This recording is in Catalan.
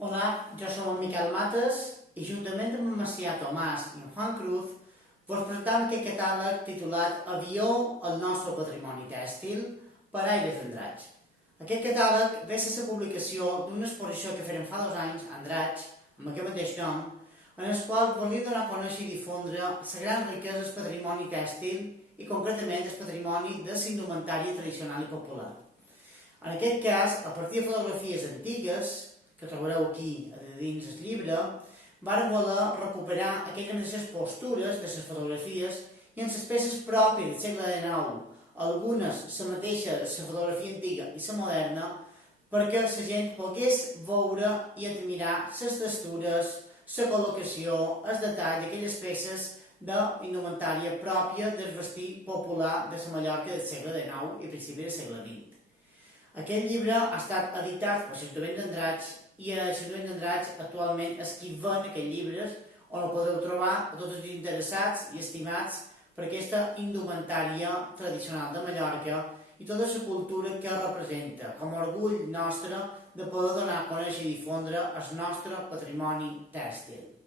Hola, jo som en Miquel Mates i juntament amb en Macià Tomàs i en Juan Cruz vos presentem aquest catàleg titulat Avió, el nostre patrimoni tèxtil, per Aires d'Andratx. Aquest catàleg ve a ser la publicació d'una exposició que farem fa 2 anys a Andratx, amb aquest mateix nom, en el qual volia donar a conèixer i difondre la gran riquesa del patrimoni tèxtil i concretament el patrimoni de la indumentària tradicional i popular. En aquest cas, a partir de fotografies antigues, que trobareu aquí dins el llibre, vàrem voler recuperar aquelles mateixes postures de les fotografies i en les peces pròpies del segle XIX, algunes la mateixa, la fotografia antiga i la moderna, perquè la gent pogués veure i admirar les textures, la col·locació, el detall d'aquelles peces d'indumentària pròpia del vestit popular de la Mallorca del segle XIX i principi del segle XX. Aquest llibre ha estat editat per l'Ajuntament d'Andratx i l'Ajuntament d'Andratx actualment és qui ven aquests llibres, on el podeu trobar a tots els interessats i estimats per aquesta indumentària tradicional de Mallorca i tota la cultura que representa, com a orgull nostre de poder donar a conèixer i difondre el nostre patrimoni tèxtil.